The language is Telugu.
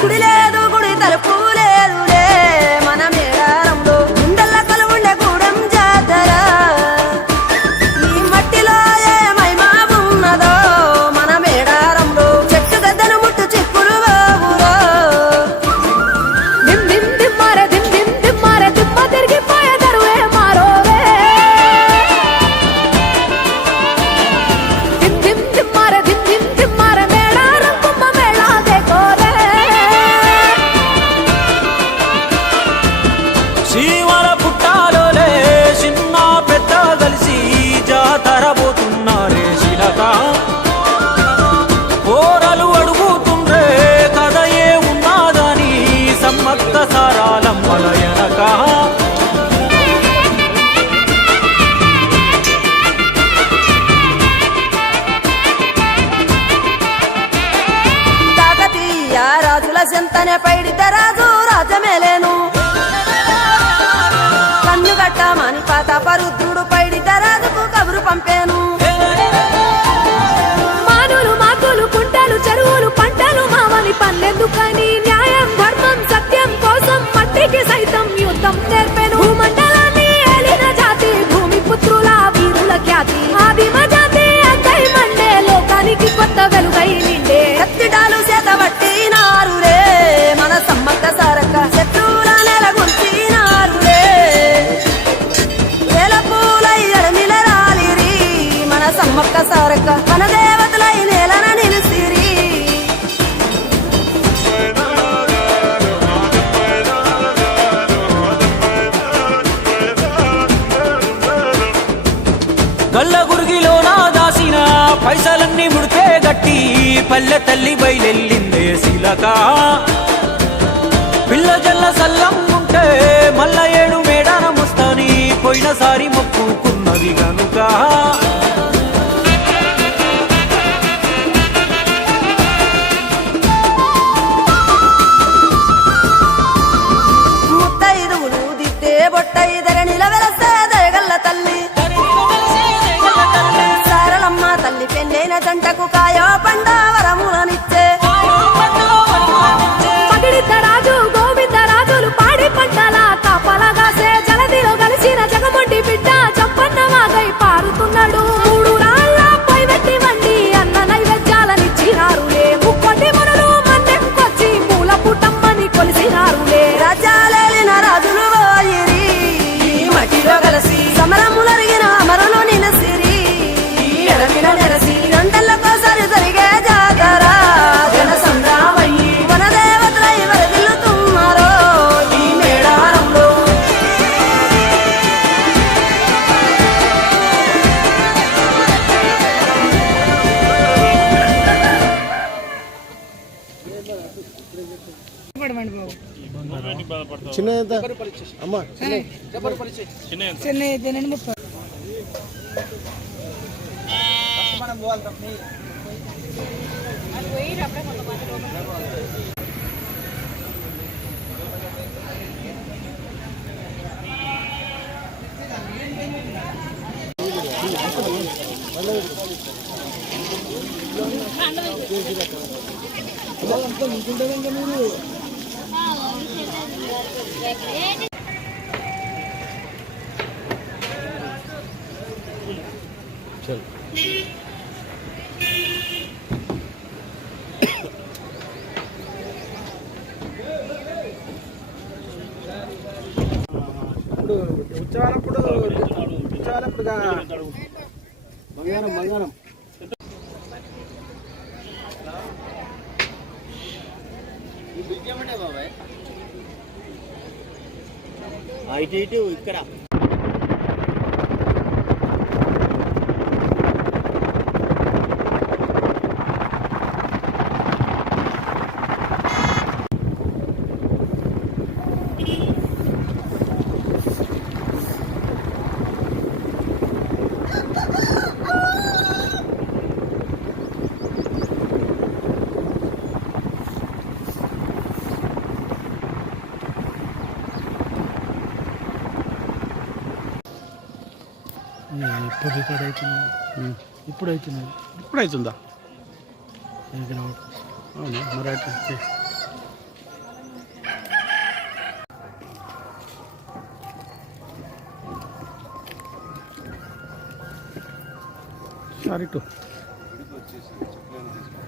గుడి లేదు గుడి తలుపు లేదులే మన మేడారంలో గుండెల్ల కలువుండే గూడెం జాతర ఈ మట్టిలో ఏ మహిమా ఉన్నదో మన మేడారంలో చెట్టు గద్దను ముట్టు చిక్కులు బాబులో దిమ్ దిమ్ దిమ్మారే దిమ్ దిమ్ దిమ్మారే దిమ్మ తిరిగిపోయే దరువే మారోవే దిమ్ దిమ్ దిమ్మారే దిమ్ దిమ్ దిమ్మారే మేడారం కుంభ మేళా దేకోరే శ్రీవర పుట్టాలోలే చిన్న పెద్ద కలిసి జాతర పోతున్నారే శిలక పోరలు అడుగుతుండ్రే కథ ఏ ఉన్నాదని సమ్మక్క సారాలమ్మల ఎనక కాకతీయ రాజుల చెంతనే పైడిత రాజు రాజమేలేను కన్ను గట్టమని పాతాపరుద్రుడు పైడిత రాజుకు కబురు పంపేను మానులు మాకులు కుంటలు చెరువులు పంటలు మామని పన్నెందుకని న్యాయం ధర్మం సత్యం కోసం మట్టికి సైతం యుద్ధం నేర్పెను భూమండలాన్ని ఏలిన జాతి భూమి పుత్రుల వీరుల ఖ్యాతి ఆదిమ జాతి అంతై మండే లోకానికి కొత్త వెలుగై నిండే కత్తిడాలు చేతబట్టినారులే మన సమ్మక్క సారక్క శత్రువుల నెల గుంచినారులే వేల పూలై ఎడమిల రాలిరి మన సమ్మక్క సారక్క మన దేవతలై నేలన నిలిసిరి గల్ల గురిగిలోన దాసిన పైసలన్నీ ముడితే గట్టి పల్లె తల్లి బయలెల్లిందే శిలక పిల్ల జల్ల సల్లం ఉంటే మల్ల ఏడు మేడారం వస్తాని పోయినసారి మొక్కుకున్నది గనుక ముత్తైదువులు దిద్దే బొట్టైదర నిలవెలసే దయగల్ల తల్లి సారలమ్మ తల్లి పెళ్ళైన జంటకు కాయో పండ వరములనిచ్చే పగిడిత రాజు గోవింద రాజులు పాడి పంటల కాపలగాసే జలదిలో కలిసిన జగమొండి బిడ్డ చంపన్న వాగై పారుతున్నాడు మూడు రాళ్ళ పై వెట్టి వండి అన్న నైవేద్యాలనిచ్చినారులే ముక్కొండి మునులు మన్నెంకొచ్చి మూల పుట్టమ్మని కొలిసినారులే రాజ్యాలేలిన రాజులు పోయిరి ఈ మట్టిలో కలిసి సమరములరిగిన అమరులు నిలసిరి ఎడమిన నెరసి గంటలకోసారి జరిగే జాతర జన సంద్రామయ్యి మన దేవతలై వరదిల్లుతున్నారో ఈ మేడారంలో చిన్న ఎంత అమ్మ చెన్నై అయితేనండి 30 ఉత్సవాలప్పుడు బంగారం బంగారం ఇటు ఇటు ఇక్కడ ఇప్పుడు రికార్డ్ అవుతుంది ఇప్పుడు అవుతుంది ఇప్పుడు అవుతుందా అవునా మరి సారీ టు గుడికి వచ్చేసి చెప్పులను తీసుకొని